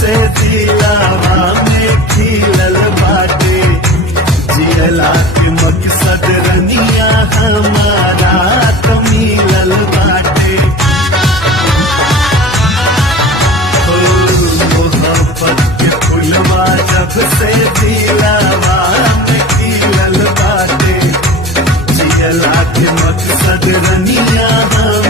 से दिलावा में खिलल बाटे, जियला के मकसद रनिया हमारा तो मिलल बाटे। ओ मोहब्बत के फुलवा जब से दिला